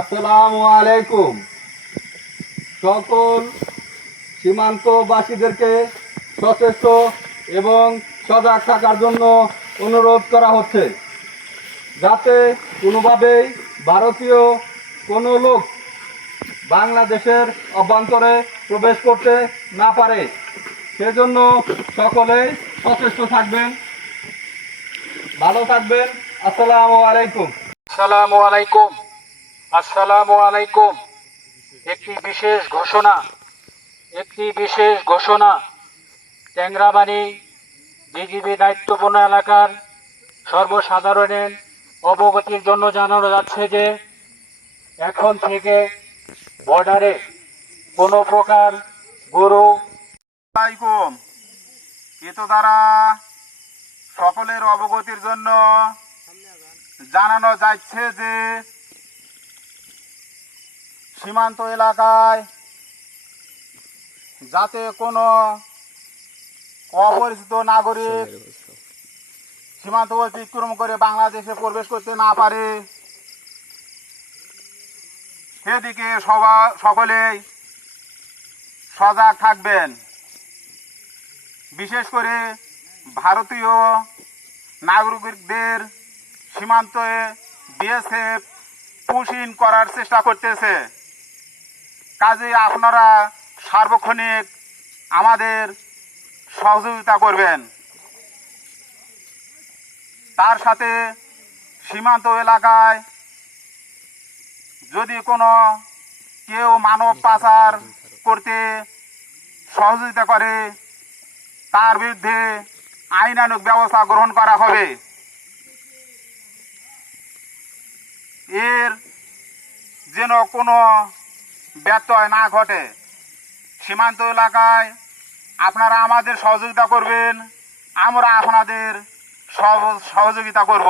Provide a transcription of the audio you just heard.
আসসালামু আলাইকুম। সকল সীমান্তবাসীদেরকে সচেষ্ট এবং সজাগ থাকার জন্য অনুরোধ করা হচ্ছে, যাতে কোনোভাবেই ভারতীয় কোনো লোক বাংলাদেশের অভ্যন্তরে প্রবেশ করতে না পারে। সেজন্য সকলেই সচেষ্ট থাকবেন। ভালো থাকবেন। আসসালামু আলাইকুম। আসসালামু আলাইকুম। আসসালামু আলাইকুম। একটি বিশেষ ঘোষণা ট্যাংরাবাড়ি বিজিবি দায়িত্বপূর্ণ এলাকার সর্বসাধারণের অবগতির জন্য জানানো যাচ্ছে যে এখন থেকে বর্ডারে কোনো প্রকার গরু এতো দ্বারা সকলের অবগতির জন্য জানানো যাচ্ছে যে সীমান্ত এলাকায় যাতে কোনো অপরিচিত নাগরিক সীমান্ত অতিক্রম করে বাংলাদেশে প্রবেশ করতে না পারে, সেদিকে সকলেই সজাগ থাকবেন। বিশেষ করে ভারতীয় নাগরিকদের সীমান্তে বিএসএফ পুশিং করার চেষ্টা করতেছে। কাজেই আপনারা সার্বক্ষণিক আমাদের সহযোগিতা করবেন। তার সাথে সীমান্ত এলাকায় যদি কোনো কেউ মানব পাচার করতে সহযোগিতা করে, তার বিরুদ্ধে আইনানুগ ব্যবস্থা গ্রহণ করা হবে। এর যেন কোনো ব্যত্যয় না ঘটে। সীমান্ত এলাকায় আপনারা আমাদের সহযোগিতা করবেন, আমরা আপনাদের সহযোগিতা করব।